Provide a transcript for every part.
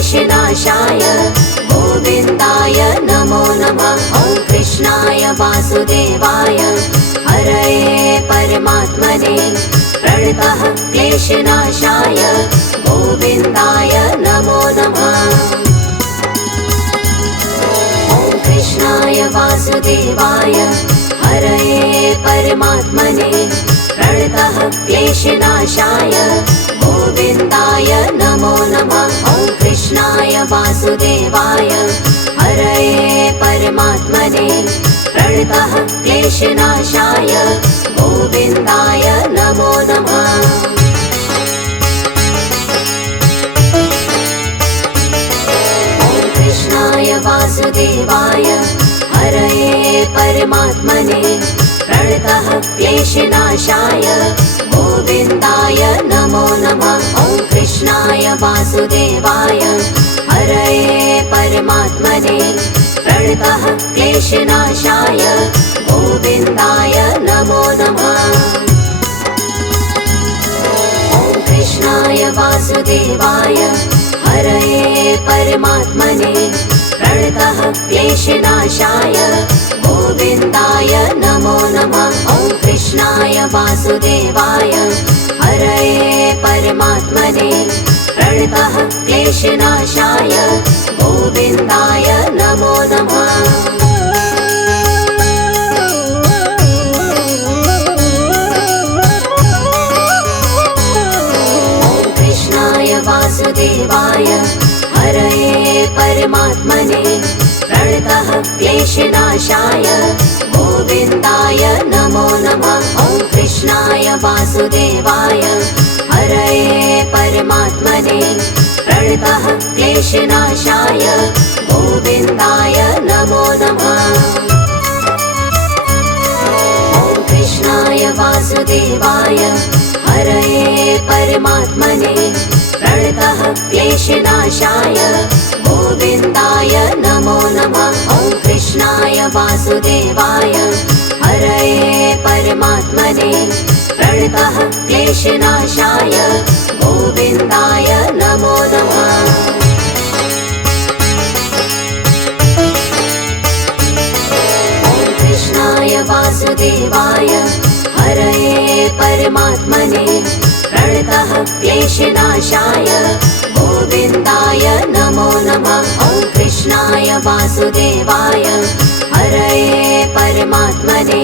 क्लेशनाशाय गोविन्दाय नमो नमः। ॐ कृष्णाय वासुदेवाय हरये परमात्मने प्रणतः क्लेशनाशाय गोविन्दाय नमो नमः। ॐ कृष्णाय वासुदेवाय हरये परमात्मने प्रणतः क्लेशनाशाय गोविन्दाय नमो नमः। ॐ कृष्णाय वासुदेवाय हरये परमात्मने प्रणतः क्लेशनाशाय गोविन्दाय नमो नमः। ॐ कृष्णाय वासुदेवाय हरये परमात्मने प्रणतः क्लेशनाशाय गोविन्दाय नमो नमः। ॐ कृष्णाय वासुदेवाय हरये परमात्मने प्रणतः क्लेशनाशाय गोविन्दाय नमो नमः। ॐ कृष्णाय वासुदेवाय हरये परमात्मने प्रणतः क्लेशनाशाय गोविन्दाय नमो नमः। ॐ कृष्णाय वासुदेवाय हरये परमात्मने प्रणतः क्लेशनाशाय गोविन्दाय नमो नमः। ॐ कृष्णाय वासुदेवाय हरये परमात्मने प्रणतः क्लेशनाशाय गोविन्दाय नमो नमः। ॐ कृष्णाय वासुदेवाय हरये परमात्मने प्रणतः क्लेशनाशाय गोविन्दाय नमो नमः। ॐ कृष्णाय वासुदेवाय हरये परमात्मने प्रणतः क्लेशनाशाय गोविन्दाय नमो नमः। ॐ कृष्णाय वासुदेवाय हरये परमात्मने प्रणतः क्लेशनाशाय गोविन्दाय नमो नमः। ॐ कृष्णाय वासुदेवाय हरये परमात्मने प्रणतः क्लेशनाशाय गोविन्दाय नमो नमः। ॐ कृष्णाय वासुदेवाय हरये परमात्मने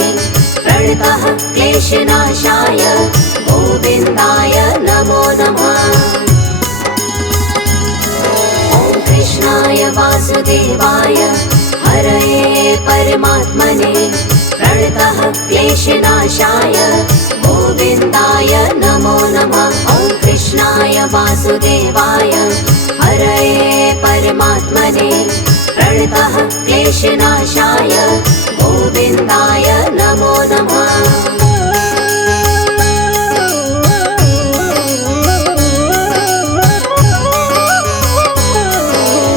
प्रणतः क्लेशनाशाय गोविन्दाय नमो नमः। ॐ कृष्णाय वासुदेवाय हरये परमात्मने प्रणतः क्लेशनाशाय गोविन्दाय नमो नमः। ॐ कृष्णाय वासुदेवाय हरये परमात्मने प्रणतः क्लेशनाशाय गोविन्दाय नमो नमः।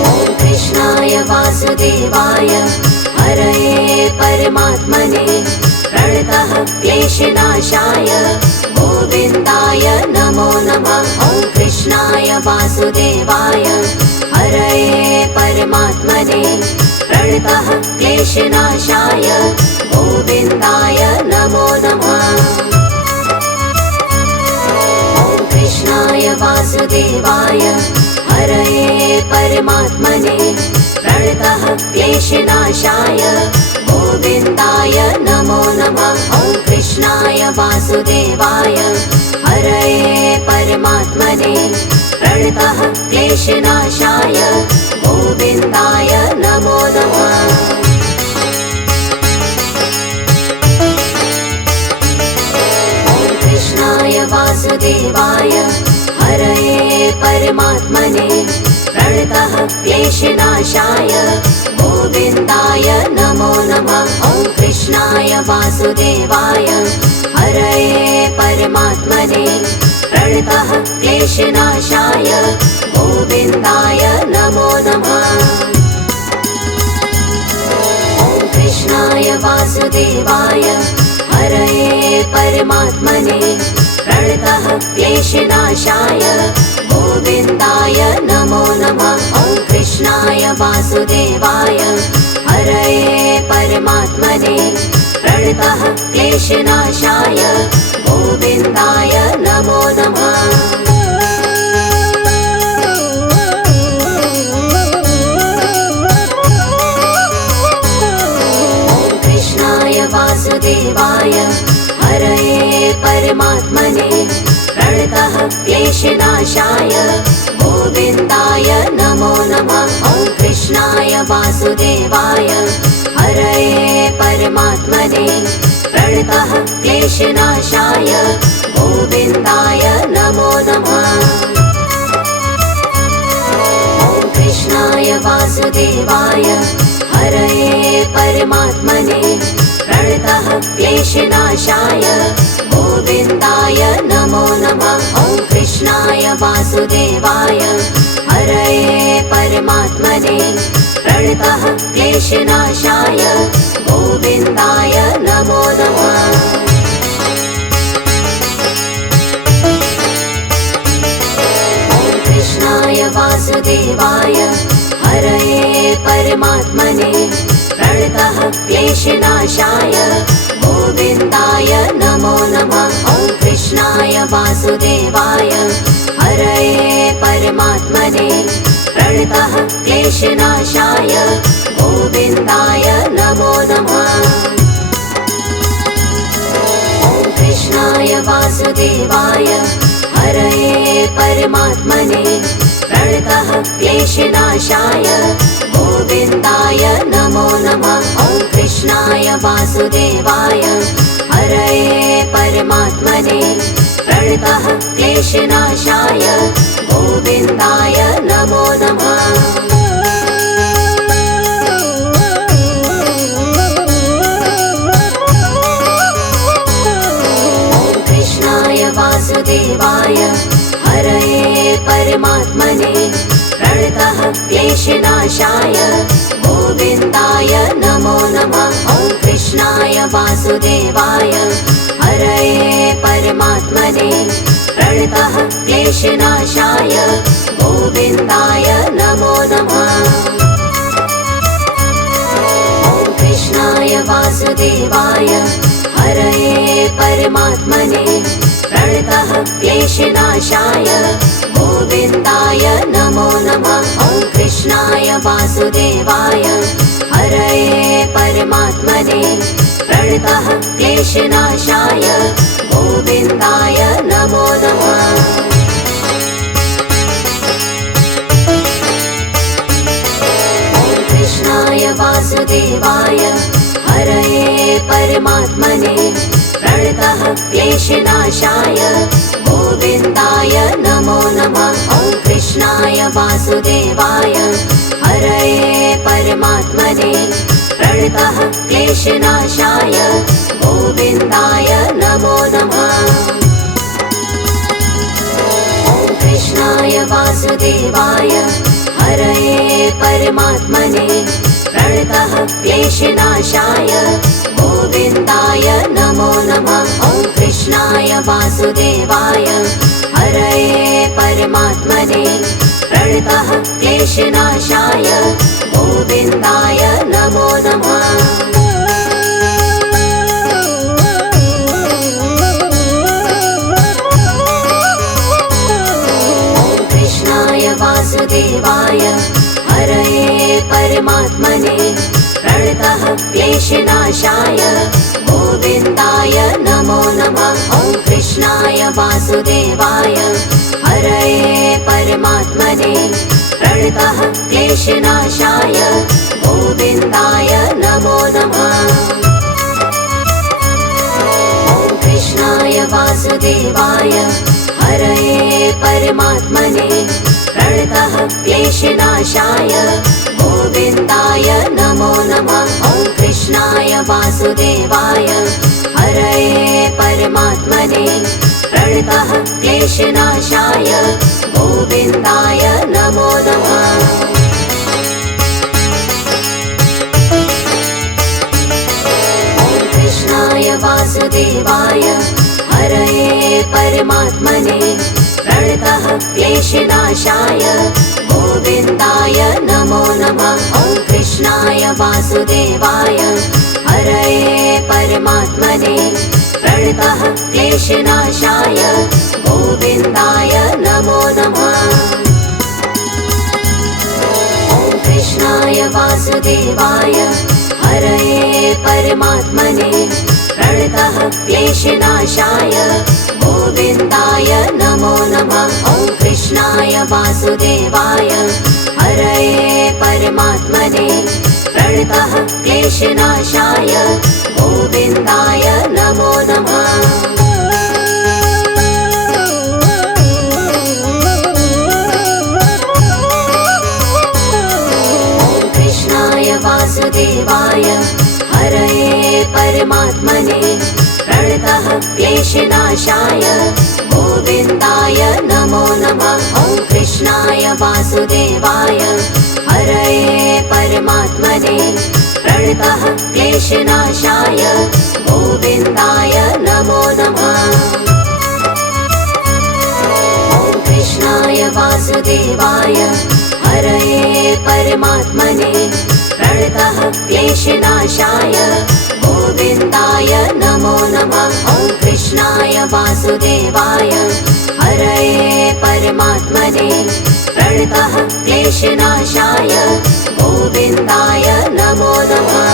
ॐ कृष्णाय वासुदेवाय हरये परमात्मने प्रणतः क्लेशनाशाय गोविन्दाय नमो नमः। ॐ कृष्णाय वासुदेवाय हरये परमात्मने प्रणतः क्लेशनाशाय गोविन्दाय नमो नमः। ॐ कृष्णाय वासुदेवाय हरये परमात्मने प्रणतः क्लेशनाशाय गोविन्दाय नमो नमः। ॐ कृष्णाय वासुदेवाय हरये परमात्मने प्रणतः क्लेशनाशाय गोविन्दाय नमो नमः। ॐ कृष्णाय वासुदेवाय हरये परमात्मने प्रणतः क्लेशनाशाय गोविन्दाय नमो नमः। ॐ कृष्णाय वासुदेवाय हरये परमात्मने प्रणतः क्लेशनाशाय गोविन्दाय नमो नमः। ॐ कृष्णाय वासुदेवाय हरये परमात्मने प्रणतः क्लेशनाशाय गोविन्दाय नमो नमः। वासुदेवाय हरये परमात्मने प्रणतः क्लेशनाशाय गोविन्दाय नमो नमः। वासुदेवाय हरये परमात्मने प्रणतः क्लेशनाशाय गोविन्दाय नमो नमः। ॐ कृष्णाय वासुदेवाय हरये परमात्मने प्रणतः क्लेशनाशाय गोविन्दाय नमो नमः। ॐ कृष्णाय वासुदेवाय हरये परमात्मने प्रणतः क्लेशनाशाय गोविन्दाय नमो नमः। ॐ कृष्णाय वासुदेवाय हरये परमात्मने प्रणतः क्लेशनाशाय गोविन्दाय नमो नमः। ॐ कृष्णाय वासुदेवाय हरये परमात्मने प्रणतः क्लेशनाशाय गोविन्दाय नमो नमः। ॐ कृष्णाय वासुदेवाय हरये परमात्मने प्रणतः क्लेशनाशाय गोविन्दाय नमो नमः। ॐ कृष्णाय वासुदेवाय हरये परमात्मने प्रणतः क्लेशनाशाय गोविन्दाय नमो नमः। ॐ कृष्णाय वासुदेवाय हरये परमात्मने प्रणतः क्लेशनाशाय गोविन्दाय नमो नमः। ॐ कृष्णाय वासुदेवाय हरये परमात्मने प्रणतः क्लेशनाशाय गोविन्दाय नमो नमः। ॐ कृष्णाय वासुदेवाय हरये परमात्मने प्रणतः क्लेशनाशाय गोविन्दाय नमो नमः। ॐ कृष्णाय वासुदेवाय हरये परमात्मने प्रणतः क्लेशनाशाय गोविन्दाय नमो नमः। ॐ कृष्णाय वासुदेवाय हरये परमात्मने प्रणतः क्लेशनाशाय गोविन्दाय नमो नमः। ॐ कृष्णाय वासुदेवाय हरये परमात्मने प्रणतः क्लेशनाशाय गोविन्दाय नमो नमः। ॐ कृष्णाय वासुदेवाय हरये परमात्मने प्रणतः क्लेशनाशाय गोविन्दाय नमो नमः। ॐ कृष्णाय वासुदेवाय हरये परमात्मने प्रणतः क्लेशनाशाय गोविन्दाय नमो नमः। ॐ कृष्णाय वासुदेवाय हरये परमात्मने प्रणतः क्लेशनाशाय गोविन्दाय नमो नमः। ॐ कृष्णाय वासुदेवाय हरये परमात्मने प्रणतः क्लेशनाशाय गोविन्दाय नमो नमः। ॐ कृष्णाय वासुदेवाय हरये परमात्मने प्रणतः क्लेशनाशाय गोविन्दाय नमो नमः। ॐ कृष्णाय वासुदेवाय हरये परमात्मने प्रणतः क्लेशनाशाय गोविन्दाय नमो नमः। ॐ कृष्णाय वासुदेवाय हरये परमात्मने प्रणतः क्लेशनाशाय गोविन्दाय नमो नमः। ॐ कृष्णाय वासुदेवाय हरये परमात्मने प्रणतः क्लेशनाशाय गोविन्दाय नमो नमः। ॐ वासुदेवाय हरये परमात्मने प्रणतः क्लेशनाशाय गोविन्दाय नमो नमः। ॐ कृष्णाय वासुदेवाय हरये परमात्मने प्रणतः क्लेशनाशाय गोविन्दाय नमो नमः। ॐ कृष्णाय वासुदेवाय हरये परमात्मने प्रणतः क्लेशनाशाय गोविन्दाय नमो नमः। ॐ कृष्णाय वासुदेवाय हरये परमात्मने प्रणतः क्लेशनाशाय गोविन्दाय नमो नमः। ॐ कृष्णाय वासुदेवाय हरये परमात्मने प्रणतः क्लेशनाशाय गोविन्दाय नमो नमः। ॐ कृष्णाय वासुदेवाय हरये परमात्मने प्रणतः क्लेशनाशाय गोविन्दाय नमो नमः। ॐ कृष्णाय वासुदेवाय हरये परमात्मने प्रणतः क्लेशनाशाय गोविन्दाय नमो नमः।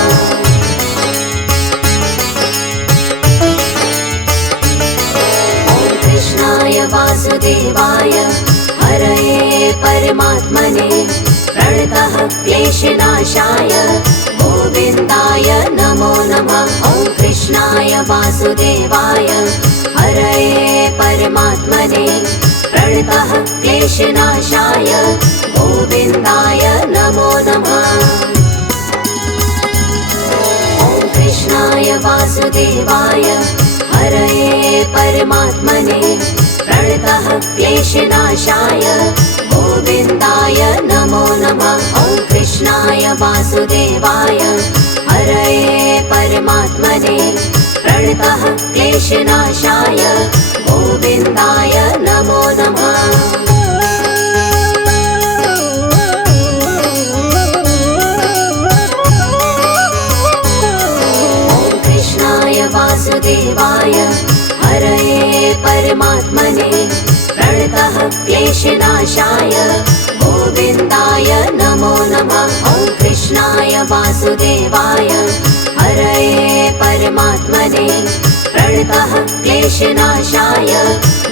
ॐ कृष्णाय वासुदेवाय हरये परमात्मने प्रणतः क्लेशनाशाय गोविन्दाय नमो नमः। ॐ कृष्णाय वासुदेवाय हरये परमात्मने प्रणतः क्लेशनाशाय गोविन्दाय नमो नमः। ॐ कृष्णाय वासुदेवाय हरये परमात्मने प्रणतः क्लेशनाशाय गोविन्दाय नमो नमः। ॐ कृष्णाय वासुदेवाय हरये परमात्मने प्रणतः क्लेशनाशाय गोविन्दाय नमो नमः। ॐ कृष्णाय वासुदेवाय हरये परमात्मने प्रणतः क्लेशनाशाय गोविन्दाय नमो नमः। ॐ कृष्णाय वासुदेवाय हरये परमात्मने प्रणतः क्लेशनाशाय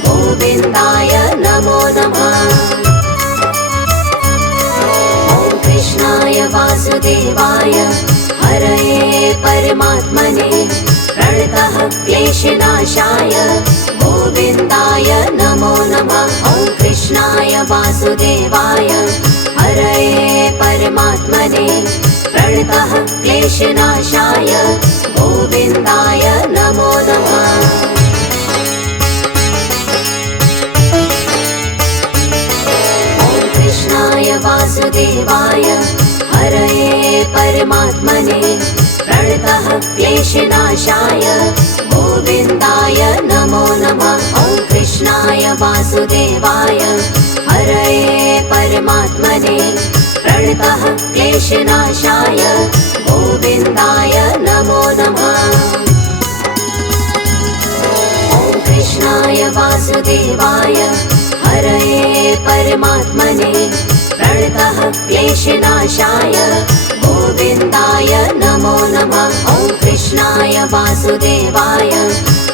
गोविन्दाय नमो नमः। ॐ कृष्णाय वासुदेवाय हरये परमात्मने प्रणतः क्लेशनाशाय गोविन्दाय नमो नमः। ॐ कृष्णाय वासुदेवाय हरये परमात्मने प्रणतः क्लेशनाशाय गोविन्दाय नमो नमः। ॐ कृष्णाय वासुदेवाय हरये परमात्मने प्रणतः क्लेशनाशाय गोविन्दाय नमो नमः। ॐ कृष्णाय वासुदेवाय हरये परमात्मने प्रणतः क्लेशनाशाय गोविन्दाय नमो नमः। ॐ कृष्णाय वासुदेवाय हरये परमात्मने प्रणतः क्लेशनाशाय गोविन्दाय नमो नमः। ॐ कृष्णाय वासुदेवाय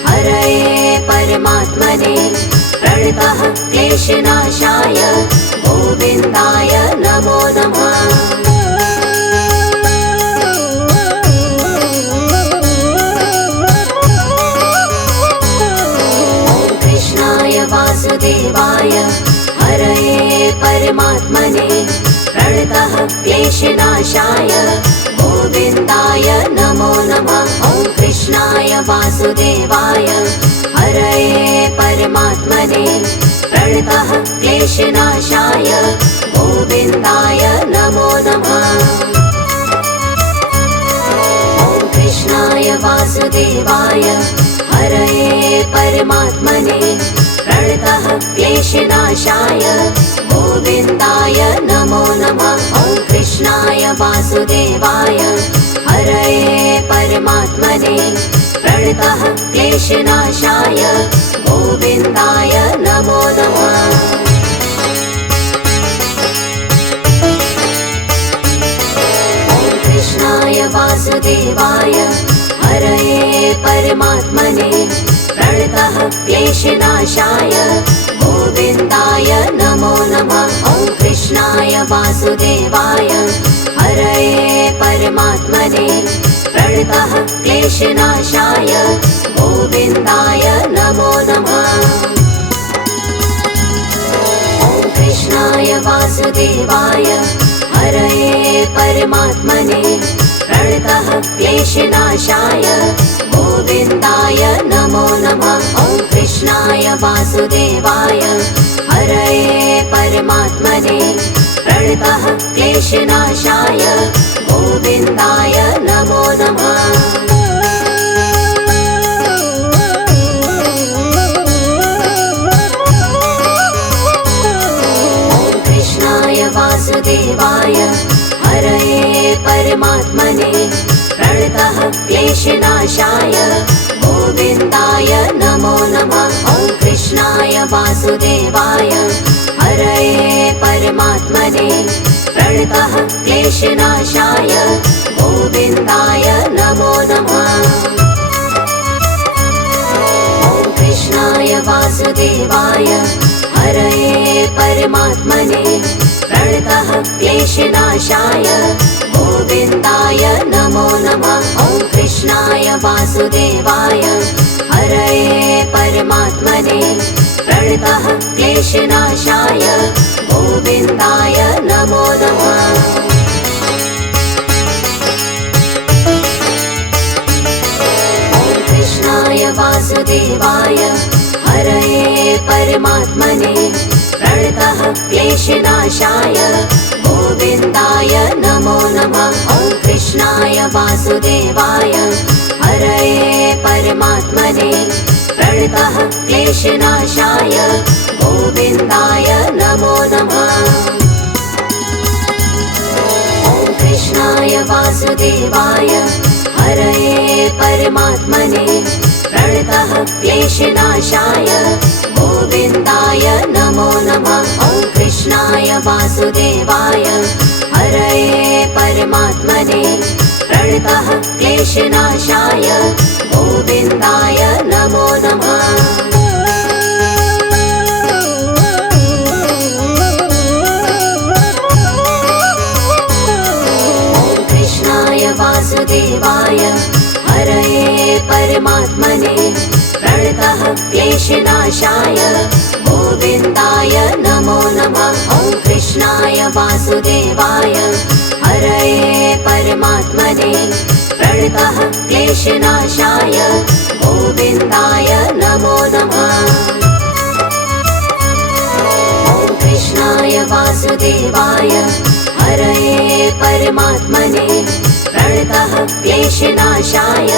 हरये परमात्मने प्रणतः क्लेशनाशाय गोविन्दाय नमो नमः। ॐ कृष्णाय वासुदेवाय हरये परमात्मने प्रणतः क्लेशनाशाय गोविन्दाय नमो नमः। ॐ कृष्णाय वासुदेवाय हरये परमात्मने प्रणतः क्लेशनाशाय गोविन्दाय नमो नमः। ॐ कृष्णाय वासुदेवाय हरये परमात्मने प्रणतः क्लेशनाशाय गोविन्दाय नमो नमः। ॐ कृष्णाय वासुदेवाय वासुदेवाय हरये परमात्मने प्रणतः क्लेशनाशाय गोविन्दाय नमो नमः। कृष्णाय वासुदेवाय हरये परमात्मने प्रणतः क्लेशनाशाय गोविन्दाय नमो नमः। ॐ कृष्णाय वासुदेवाय हरये परमात्मने प्रणतः क्लेशनाशाय गोविन्दाय नमो नमः। ॐ कृष्णाय वासुदेवाय हरये परमात्मने प्रणतः क्लेशनाशाय गोविन्दाय नमो नमः। ॐ कृष्णाय वासुदेवाय हरये परमात्मने प्रणतः क्लेशनाशाय गोविन्दाय नमो नमः। वासुदेवाय हरये परमात्मने प्रणतः क्लेशनाशाय गोविन्दाय नमो नमः। ॐ कृष्णाय वासुदेवाय हरये परमात्मने प्रणतः क्लेशनाशाय गोविन्दाय नमो नमः। ॐ कृष्णाय वासुदेवाय हरये परमात्मने प्रणतः क्लेशनाशाय गोविन्दाय नमो नमः। ॐ कृष्णाय वासुदेवाय हरये परमात्मने प्रणतः क्लेशनाशाय गोविन्दाय नमो नमः। ॐ कृष्णाय वासुदेवाय हरये परमात्मने प्रणतः क्लेशनाशाय गोविन्दाय नमो नमः। ॐ कृष्णाय वासुदेवाय हरये परमात्मने प्रणतः क्लेशनाशाय गोविन्दाय नमो नमः। ॐ कृष्णाय वासुदेवाय हरये परमात्मने प्रणतः क्लेशनाशाय गोविन्दाय नमो नमः। ॐ कृष्णाय वासुदेवाय हरये परमात्मने प्रणतः क्लेशनाशाय गोविन्दाय नमो नमः। ॐ कृष्णाय वासुदेवाय हरये परमात्मने प्रणतः क्लेशनाशाय गोविन्दाय नमो नमः। ॐ कृष्णाय वासुदेवाय हरये परमात्मने प्रणतः क्लेशनाशाय गोविन्दाय नमो नमः। ॐ कृष्णाय वासुदेवाय हरये परमात्मने प्रणतः क्लेशनाशाय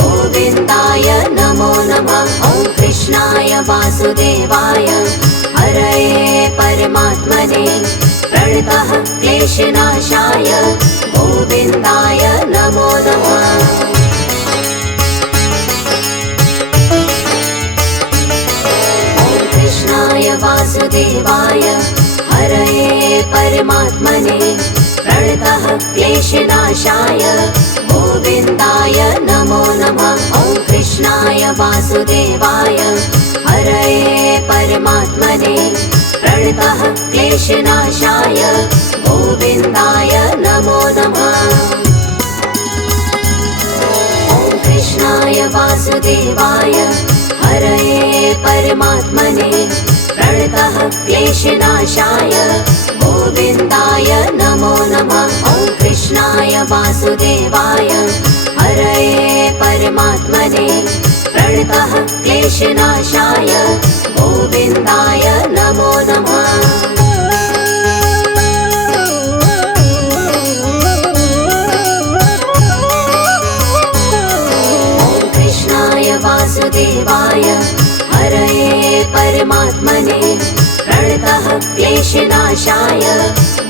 गोविन्दाय नमो नमः। ॐ कृष्णाय वासुदेवाय हरये परमात्मने प्रणतः क्लेशनाशाय गोविन्दाय नमो नमः। ॐ कृष्णाय वासुदेवाय हरये परमात्मने प्रणतः क्लेशनाशाय गोविन्दाय नमो नमः। ॐ कृष्णाय वासुदेवाय हरये परमात्मने प्रणतः क्लेशनाशाय गोविन्दाय नमो नमः। ॐ कृष्णाय वासुदेवाय हरये परमात्मने प्रणतः क्लेशनाशाय गोविन्दाय नमो नमः। ॐ कृष्णाय वासुदेवाय हरये परमात्मने प्रणतः क्लेशनाशाय गोविन्दाय नमो नमः। ॐ कृष्णाय वासुदेवाय हरये परमात्मने प्रणतः क्लेशनाशाय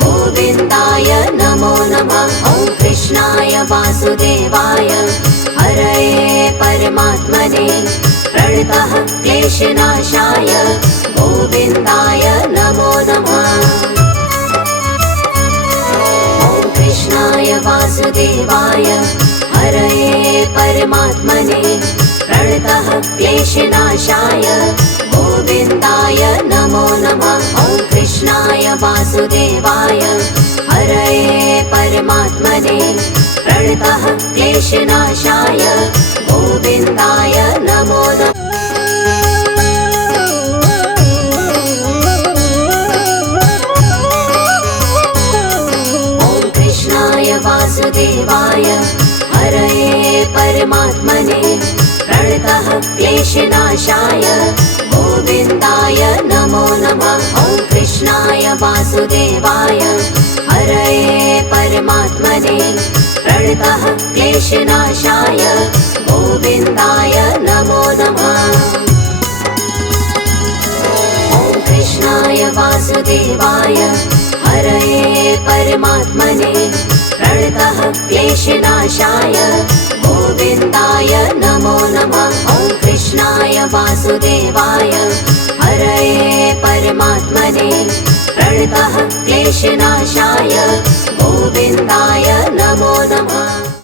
गोविन्दाय नमो नमः। कृष्णाय वासुदेवाय हरये परमात्मने प्रणतः क्लेशनाशाय गोविन्दाय नमो नमः। ॐ कृष्णाय वासुदेवाय हरये परमात्मने प्रणतः क्लेशनाशाय गोविन्दाय नमो नमः। ॐ कृष्णाय वासुदेवाय हरये परमात्मने प्रणतः क्लेशनाशाय गोविन्दाय नमो नमः। ॐ कृष्णाय वासुदेवाय हरये परमात्मने प्रणतः क्लेशनाशाय गोविन्दाय नमो नमः। ॐ कृष्णाय वासुदेवाय हरये परमात्मने प्रणतः क्लेशनाशाय गोविन्दाय नमो नमः। ॐ कृष्णाय वासुदेवाय हरये परमात्मने प्रणतः क्लेशनाशाय गोविन्दाय नमो नमः। ॐ कृष्णाय वासुदेवाय हरये परमात्मने प्रणतः क्लेशनाशाय गोविन्दाय नमो नमः।